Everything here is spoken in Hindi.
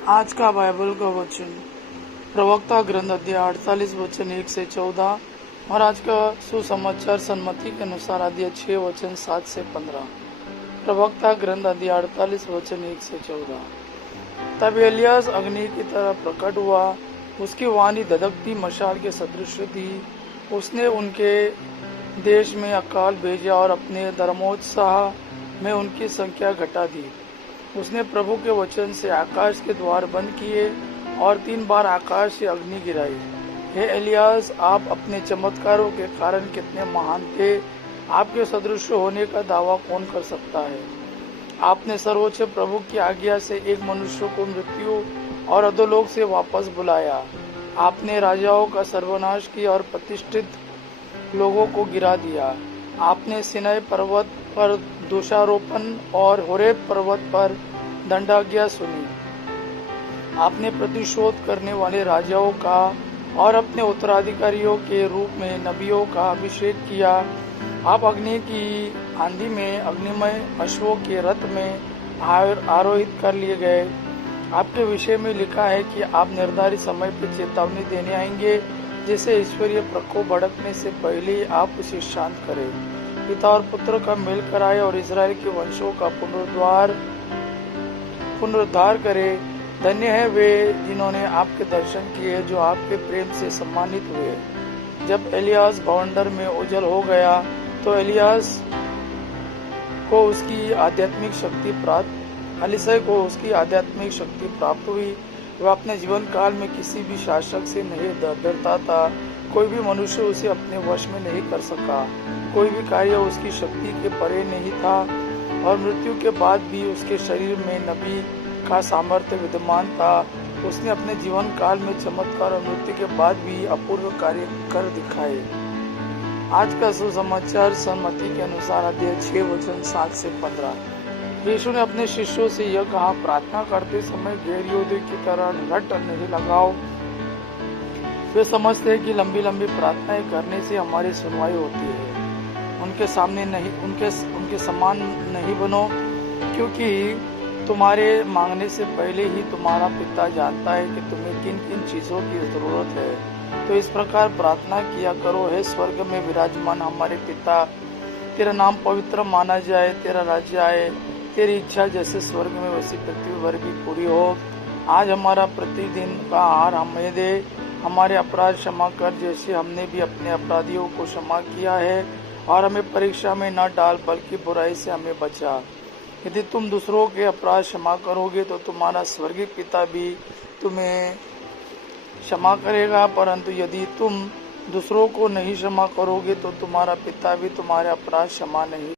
आज का बाइबल का वचन प्रवक्ता ग्रंथ अध्याय 48 वचन 1 से 14 और आज का सुसमाचार सन्मति के अनुसार अध्याय 6 वचन 7 से 15। प्रवक्ता ग्रंथ अध्याय 48 वचन 1 से 14। तब एलियास अग्नि की तरह प्रकट हुआ, उसकी वाणी धधकती मशाल के सदृश थी। उसने उनके देश में अकाल भेजा और अपने धर्मोत्साह में उनकी संख्या घटा दी। उसने प्रभु के वचन से आकाश के द्वार बंद किए और 3 बार आकाश से अग्नि गिराई। हे एलियास, आप अपने चमत्कारों के कारण कितने महान थे। आपके सदृश होने का दावा कौन कर सकता है। आपने सर्वोच्च प्रभु की आज्ञा से एक मनुष्य को मृत्यु और अधोलोक से वापस बुलाया। आपने राजाओं का सर्वनाश किया और प्रतिष्ठित लोगों को गिरा दिया। आपने सिनाई पर्वत पर दोषारोपण और होरेब पर्वत पर दंडाज्ञा सुनी। आपने प्रतिशोध करने वाले राजाओं का और अपने उत्तराधिकारियों के रूप में नबियों का अभिषेक किया। आप अग्नि की आंधी में अग्निमय अश्वों के रथ में आरोहित कर लिए गए। आपके विषय में लिखा है कि आप निर्धारित समय पर चेतावनी देने आएंगे, जिसे ईश्वरीय प्रकोप भड़कने से पहले ही आप उसे शांत करें। पिता और पुत्र का मेल कराए और इजराइल के वंशों का पुनरुद्धार करे। धन्य है वे जिन्होंने आपके दर्शन किए, जो आपके प्रेम से सम्मानित हुए। जब एलियास बवंडर में ओझल हो गया तो एलियास को उसकी आध्यात्मिक शक्ति प्राप्त हुई। वह अपने जीवन काल में किसी भी शासक से नहीं डरता था। कोई भी मनुष्य उसे अपने वश में नहीं कर सका। कोई भी कार्य उसकी शक्ति के परे नहीं था और मृत्यु के बाद भी उसके शरीर में नबी का सामर्थ्य विद्यमान था। उसने अपने जीवन काल में चमत्कार और मृत्यु के बाद भी अपूर्व कार्य कर दिखाए। आज का सुसमाचार सन्मति के अनुसार अध्याय 6 वचन 7 से 15। यीशु ने अपने शिष्यों से यह कहा, प्रार्थना करते समय गैर यहूदी की तरह रट नहीं लगाओ। वे समझते हैं कि लंबी लंबी प्रार्थनाएं करने से हमारी सुनवाई होती है। उनके समान नहीं बनो, क्योंकि तुम्हारे मांगने से पहले ही तुम्हारा पिता जानता है कि तुम्हें किन किन चीजों की जरूरत है। तो इस प्रकार प्रार्थना किया करो, हे स्वर्ग में विराजमान हमारे पिता, तेरा नाम पवित्र माना जाए, तेरा राज्य आए, तेरी इच्छा जैसे स्वर्ग में वैसी पृथ्वी पर भी पूरी हो। आज हमारा प्रतिदिन का आहार हमें दे। हमारे अपराध क्षमा कर, जैसे हमने भी अपने अपराधियों को क्षमा किया है, और हमें परीक्षा में न डाल, बल्कि बुराई से हमें बचा। यदि तुम दूसरों के अपराध क्षमा करोगे तो तुम्हारा स्वर्गीय पिता भी तुम्हें क्षमा करेगा, परंतु यदि तुम दूसरों को नहीं क्षमा करोगे तो तुम्हारा पिता भी तुम्हारे अपराध क्षमा नहीं